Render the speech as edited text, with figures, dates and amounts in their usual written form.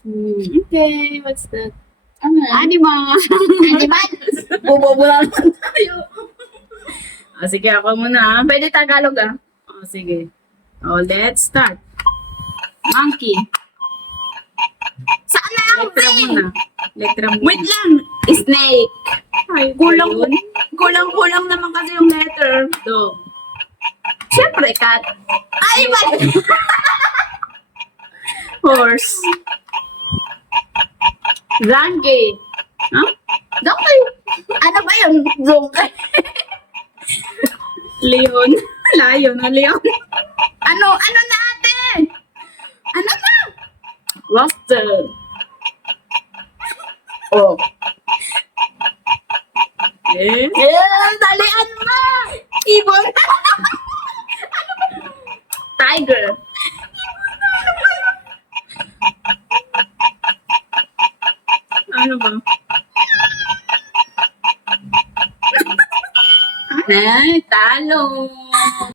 Okay, what's that? Ano yan? Animal. Animal. Bubobo lang tayo. Sige, ako muna. Pwede Tagalog sige. Let's start. Monkey. Saan na ang Letra thing? muna. Letra muna. Wait lang. Snake. Ay, Kulang, ayun. kulang naman kasi yung letter. Dog. Siyempre, cat. Ay, mali. Horse. Donkey. Huh? Donkey. Ano ba yun? Donkey. Leon. Lion o leon. Ano na ate? Ano na? Rooster. Oh. Yes. Dalian mo. Ibon. Tiger. Ano ba? Ay, talo.